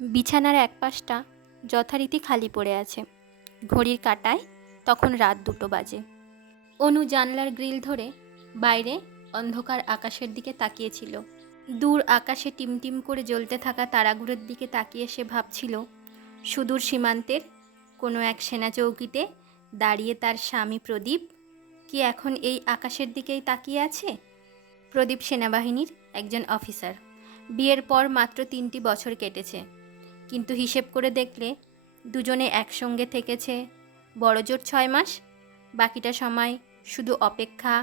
বিছানার এক পাশটা যথারীতি খালি পড়ে আছে। ঘড়ির কাঁটায় তখন রাত 2টো বাজে। অনু জানলার গ্রিল ধরে বাইরে অন্ধকার আকাশের দিকে তাকিয়েছিল। দূর আকাশে টিমটিম করে জ্বলতে থাকা তারাগুলোর দিকে তাকিয়ে সে ভাবছিল, সুদূর সীমান্তের কোনো এক সেনা চৌকিতে দাঁড়িয়ে তার স্বামী প্রদীপ কি এখন এই আকাশের দিকেই তাকিয়ে আছে? প্রদীপ সেনাবাহিনীর একজন অফিসার। বিয়ের পর মাত্র 3টি বছর কেটেছে, কিন্তু হিসেব করে দেখলে দুজনে একসঙ্গে থেকেছে বড়জোর 6 মাস। বাকিটা সময় শুধু অপেক্ষা,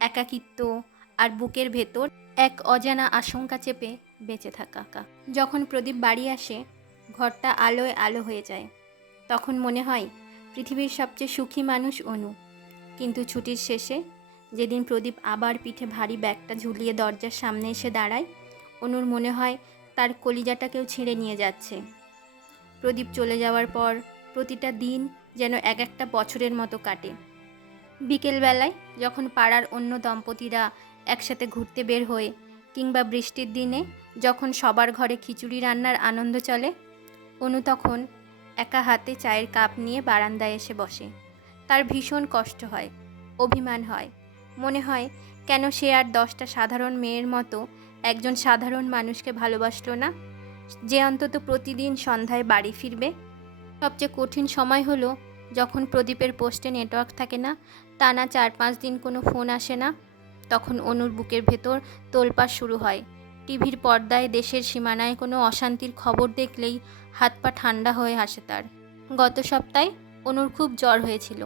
একাকিত্ব আর বুকের ভেতর এক অজানা আশঙ্কা চেপে বেঁচে থাকা। যখন প্রদীপ বাড়ি আসে, ঘরটা আলোয় আলো হয়ে যায়। তখন মনে হয় পৃথিবীর সবচেয়ে সুখী মানুষ অনু। কিন্তু ছুটির শেষে যেদিন প্রদীপ আবার পিঠে ভারী ব্যাগটা ঝুলিয়ে দরজার সামনে এসে দাঁড়ায়, অনুর মনে হয় তার কলিজাটা কেউ ছিঁড়ে নিয়ে যাচ্ছে। প্রদীপ চলে যাওয়ার পর প্রতিটা দিন যেন এক একটা বছরের মতো কাটে। বিকেলবেলায় যখন পাড়ার অন্য দম্পতিরা একসাথে ঘুরতে বের হয়ে, কিংবা বৃষ্টির দিনে যখন সবার ঘরে খিচুড়ি রান্নার আনন্দ চলে, অনু তখন একা হাতে চায়ের কাপ নিয়ে বারান্দায় এসে বসে। তার ভীষণ কষ্ট হয়, অভিমান হয়। মনে হয় কেন সে আর 10টা সাধারণ মেয়ের মতো একজন সাধারণ মানুষকে ভালোবাসলো না, যে অন্তত প্রতিদিন সন্ধ্যায় বাড়ি ফিরবে। সবচেয়ে কঠিন সময় হলো যখন প্রদীপের পোস্টে নেটওয়ার্ক থাকে না, টানা 4-5 দিন কোনো ফোন আসে না। তখন অনুর বুকের ভেতর তোলপাড় শুরু হয়। টিভির পর্দায় দেশের সীমানায় কোনো অশান্তির খবর দেখলেই হাত পা ঠান্ডা হয়ে আসে তার। গত সপ্তাহে অনুর খুব জ্বর হয়েছিল।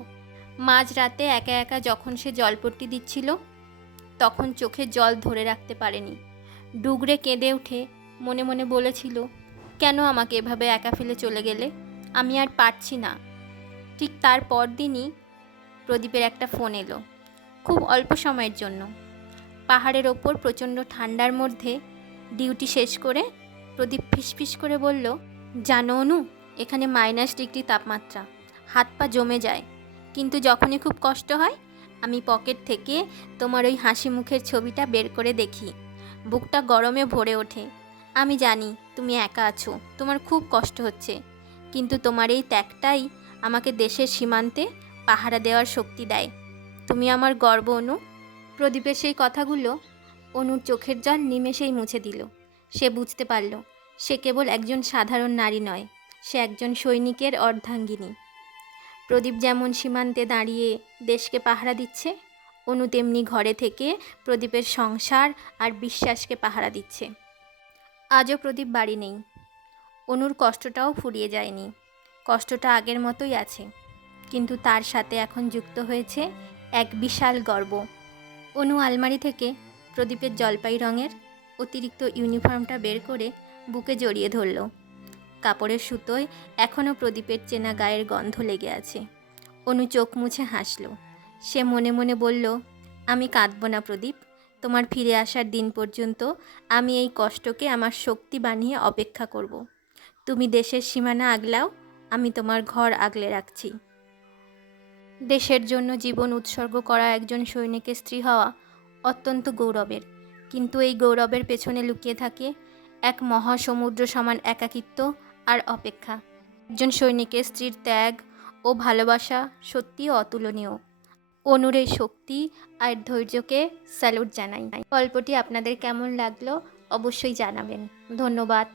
মাঝরাতে একা একা যখন সে জলপট্টি দিচ্ছিল, তখন চোখে জল ধরে রাখতে পারেনি। ডুগরে কেঁদে উঠে মনে মনে বলেছিল, কেন আমাকে এভাবে একা ফেলে চলে গেলে? আমি আর পারছি না। ঠিক তার পরদিনই প্রদীপের একটা ফোন এলো, খুব অল্প সময়ের জন্য। পাহাড়ের ওপর প্রচণ্ড ঠান্ডার মধ্যে ডিউটি শেষ করে প্রদীপ ফিসফিস করে বলল, জানো অনু, এখানে -ডিগ্রি তাপমাত্রা, হাত পা জমে যায়। কিন্তু যখনই খুব কষ্ট হয়, আমি পকেট থেকে তোমার ওই হাসি মুখের ছবিটা বের করে দেখি, বুকটা গরমে ভরে ওঠে। আমি জানি তুমি একা আছো, তোমার খুব কষ্ট হচ্ছে, কিন্তু তোমার এই ত্যাগটাই আমাকে দেশের সীমান্তে পাহারা দেওয়ার শক্তি দেয়। তুমি আমার গর্ব অনু। প্রদীপের সেই কথাগুলো অনুর চোখের জল নিমেষেই মুছে দিল। সে বুঝতে পারল, সে কেবল একজন সাধারণ নারী নয়, সে একজন সৈনিকের অর্ধাঙ্গিনী। প্রদীপ যেমন সীমান্তে দাঁড়িয়ে দেশকে পাহারা দিচ্ছে, অনু তেমনি ঘরে থেকে প্রদীপের সংসার আর বিশ্বাসকে পাহারা দিচ্ছে। আজও প্রদীপ বাড়ি নেই। অনুর কষ্টটাও ফুরিয়ে যায়নি, কষ্টটা আগের মতোই আছে, কিন্তু তার সাথে এখন যুক্ত হয়েছে এক বিশাল গর্ব। অনু আলমারি থেকে প্রদীপের জলপাই রঙের অতিরিক্ত ইউনিফর্মটা বের করে বুকে জড়িয়ে ধরল। কাপড়ের সুতোয় এখনও প্রদীপের চেনা গায়ের গন্ধ লেগে আছে। অনু চোখ মুছে হাসল। সে মনে মনে বলল, আমি কাঁদব না প্রদীপ, তোমার ফিরে আসার দিন পর্যন্ত আমি এই কষ্টকে আমার শক্তি বানিয়ে অপেক্ষা করব। তুমি দেশের সীমানা আগলাও, আমি তোমার ঘর আগলে রাখছি। দেশের জন্য জীবন উৎসর্গ করা একজন সৈনিকের স্ত্রী হওয়া অত্যন্ত গৌরবের, কিন্তু এই গৌরবের পেছনে লুকিয়ে থাকে এক মহাসমুদ্র সমান একাকিত্ব আর অপেক্ষা। একজন সৈনিকের স্ত্রীর ত্যাগ ও ভালোবাসা সত্যিই অতুলনীয়। অনুর এই শক্তি আর ধৈর্যকে স্যালুট জানাই। গল্পটি আপনাদের কেমন লাগলো অবশ্যই জানাবেন। ধন্যবাদ।